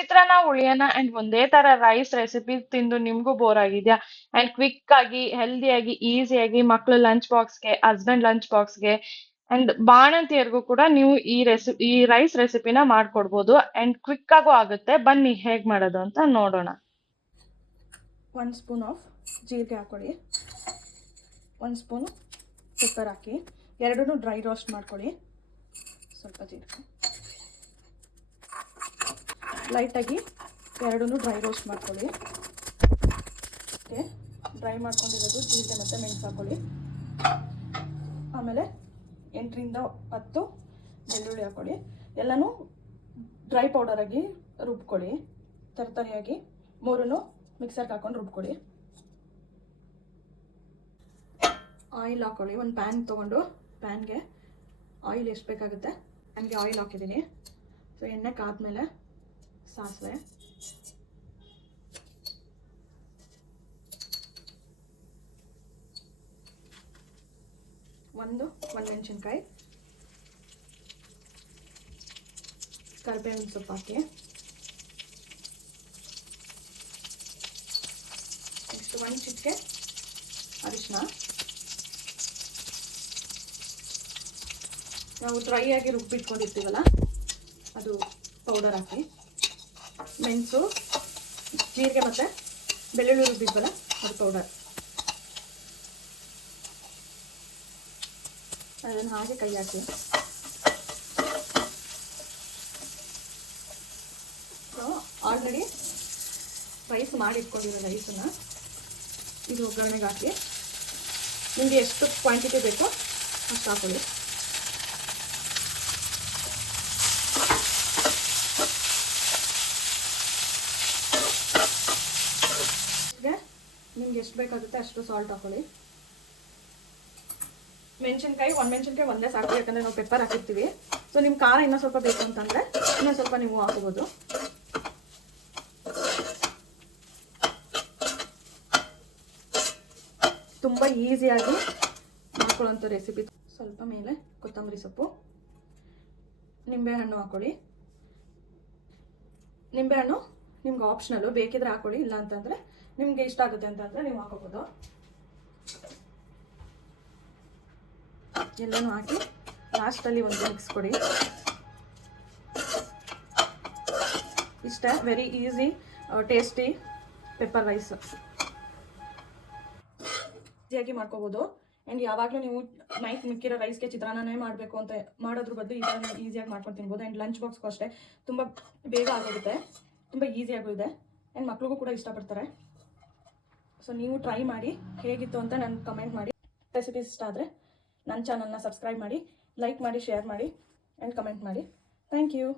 ಚಿತ್ರಾನ್ನ ಉಳಿಯೋಣ and ಒಂದೇ ತರ rice recipe ತಿಂದು ನಿಮ್ಗೂ ಬೋರ್ ಆಗಿದ್ಯಾ ಅಂಡ್ ಕ್ವಿಕ್ ಆಗಿ ಹೆಲ್ದಿಯಾಗಿ ಈಸಿಯಾಗಿ ಮಕ್ಳು ಲಂಚ್ ಬಾಕ್ಸ್ಗೆ ಹಸ್ಬೆಂಡ್ ಲಂಚ್ ಬಾಕ್ಸ್ಗೆ ಅಂಡ್ ಬಾಣಂತಿಯರ್ಗೂ ಕೂಡ ನೀವು ಈ ರೈಸ್ ರೆಸಿಪಿನ ಮಾಡ್ಕೊಡ್ಬೋದು ಅಂಡ್ ಕ್ವಿಕ್ ಆಗು ಆಗುತ್ತೆ. ಬನ್ನಿ ಹೇಗ್ ಮಾಡೋದು ಅಂತ ನೋಡೋಣ. 1 ಸ್ಪೂನ್ ಆಫ್ ಜೀರಿಗೆ ಹಾಕೊಳ್ಳಿ, 1 ಸ್ಪೂನ್ ಪೆಪ್ಪರ್ ಹಾಕಿ, ಎರಡೂ ಡ್ರೈ ರೋಸ್ಟ್ ಮಾಡ್ಕೊಳ್ಳಿ. ಸ್ವಲ್ಪ ಜೀರಿಗೆ ಲೈಟಾಗಿ ಎರಡೂ ಡ್ರೈ ರೋಸ್ಟ್ ಮಾಡ್ಕೊಳ್ಳಿ. ಓಕೆ, ಡ್ರೈ ಮಾಡ್ಕೊಂಡಿರೋದು ಜೀರಿಗೆ ಮತ್ತು ಮೆಣಸು ಹಾಕೊಳ್ಳಿ. ಆಮೇಲೆ 8ರಿಂದ 10 ಬೆಳ್ಳುಳ್ಳಿ ಹಾಕೊಳ್ಳಿ. ಎಲ್ಲನೂ ಡ್ರೈ ಪೌಡರಾಗಿ ರುಬ್ಕೊಳ್ಳಿ. ತರತರಿಯಾಗಿ 3 ಮಿಕ್ಸರ್ಗೆ ಹಾಕೊಂಡು ರುಬ್ಕೊಳ್ಳಿ. ಆಯಿಲ್ ಹಾಕೊಳ್ಳಿ. ಒಂದು ಪ್ಯಾನ್ ತೊಗೊಂಡು ಪ್ಯಾನ್ಗೆ ಆಯಿಲ್ ಎಷ್ಟು ಬೇಕಾಗುತ್ತೆ ನನಗೆ ಆಯಿಲ್ ಹಾಕಿದ್ದೀನಿ. ಸೊ ಎಣ್ಣೆ ಕಾದ್ಮೇಲೆ ಸಾಸಿವೆ, ಒಂದು ಮೆಣಸಿನ್ಕಾಯಿ, ಕರಿಬೇವಿನ ಸೊಪ್ಪು ಹಾಕಿ, ನೆಕ್ಸ್ಟ್ 1 ಚಿಟಿಕೆ ಅರಿಶಿನ, ನಾವು ಡ್ರೈ ಆಗಿ ರುಬ್ಬಿಟ್ಕೊಂಡಿರ್ತೀವಲ್ಲ ಅದು ಪೌಡರ್ ಹಾಕಿ, ಮೆಣಸು, ಜೀರಿಗೆ ಮತ್ತು ಬೆಳ್ಳುಳ್ಳಿ ರುಬ್ಬಿದ್ವಲ್ಲ ಅದು ಪೌಡರ್, ಅದನ್ನು ಹಾಗೆ ಕೈ ಹಾಕಿ. ಸೊ ಆಲ್ರೆಡಿ ರೈಸ್ ಮಾಡಿಟ್ಕೊಂಡಿರೋ ರೈಸನ್ನು ಇದು ಒಗ್ಗರಣೆಗೆ ಹಾಕಿ, ನಿಮಗೆ ಎಷ್ಟು ಕ್ವಾಂಟಿಟಿ ಬೇಕೋ ಅಷ್ಟು ಹಾಕೊಳ್ಳಿ. ನಿಮ್ಗೆ ಎಷ್ಟು ಬೇಕಾಗುತ್ತೆ ಅಷ್ಟು ಸಾಲ್ಟ್ ಹಾಕೊಳ್ಳಿ. ಮೆಣಸಿನ್ಕಾಯಿ ಒಂದೇ ಸಾಕು, ಯಾಕಂದರೆ ನಾವು ಪೆಪ್ಪರ್ ಹಾಕಿರ್ತೀವಿ. ಸೊ ನಿಮ್ಮ ಖಾರ ಇನ್ನೂ ಸ್ವಲ್ಪ ಬೇಕು ಅಂತಂದರೆ ಇನ್ನೂ ಸ್ವಲ್ಪ ನೀವು ಹಾಕೋಬೋದು. ತುಂಬ ಈಸಿಯಾಗಿ ಮಾಡ್ಕೊಳ್ಳೋಂಥ ರೆಸಿಪಿ. ಸ್ವಲ್ಪ ಮೇಲೆ ಕೊತ್ತಂಬರಿ ಸೊಪ್ಪು, ನಿಂಬೆಹಣ್ಣು ಹಾಕೊಳ್ಳಿ. ನಿಂಬೆಹಣ್ಣು ನಿಮ್ಗೆ ಆಪ್ಷನಲ್ಲು, ಬೇಕಿದ್ರೆ ಹಾಕೊಳ್ಳಿ, ಇಲ್ಲ ಅಂತಂದರೆ ನಿಮಗೆ ಇಷ್ಟ ಆಗುತ್ತೆ ಅಂತಂದರೆ ನೀವು ಹಾಕೋಬೋದು. ಎಲ್ಲನೂ ಹಾಕಿ ಲಾಸ್ಟಲ್ಲಿ ಒಂದು ಮಿಕ್ಸ್ ಕೊಡಿ. ಇಷ್ಟೇ, very easy tasty pepper rice ಈಸಿಯಾಗಿ ಮಾಡ್ಕೋಬೋದು. ಆ್ಯಂಡ್ ಯಾವಾಗಲೂ ನೀವು ನೈಟ್ ಮಿಕ್ಕಿರೋ ರೈಸ್ಗೆ ಚಿತ್ರಾನ್ನನೇ ಮಾಡಬೇಕು ಅಂತ ಮಾಡೋದ್ರ ಬದಲು ಈ ಥರ ಈಸಿಯಾಗಿ ಮಾಡ್ಕೊಂಡು ತಿನ್ಬೋದು. ಆ್ಯಂಡ್ ಲಂಚ್ ಬಾಕ್ಸ್ಗೂ ಅಷ್ಟೇ ತುಂಬ ಬೇಗ ಆಗೋಗುತ್ತೆ, ತುಂಬ ಈಸಿಯಾಗೂ ಇದೆ, ಆ್ಯಂಡ್ ಮಕ್ಳಿಗೂ ಕೂಡ ಇಷ್ಟಪಡ್ತಾರೆ. ಸೊ ನೀವು ಟ್ರೈ ಮಾಡಿ ಹೇಗಿತ್ತು ಅಂತ ನನಗೆ ಕಮೆಂಟ್ ಮಾಡಿ. ರೆಸಿಪೀಸ್ ಇಷ್ಟ ಆದರೆ ನನ್ನ ಚಾನಲ್ನ ಸಬ್ಸ್ಕ್ರೈಬ್ ಮಾಡಿ, ಲೈಕ್ ಮಾಡಿ, ಶೇರ್ ಮಾಡಿ ಆ್ಯಂಡ್ ಕಮೆಂಟ್ ಮಾಡಿ. Thank you.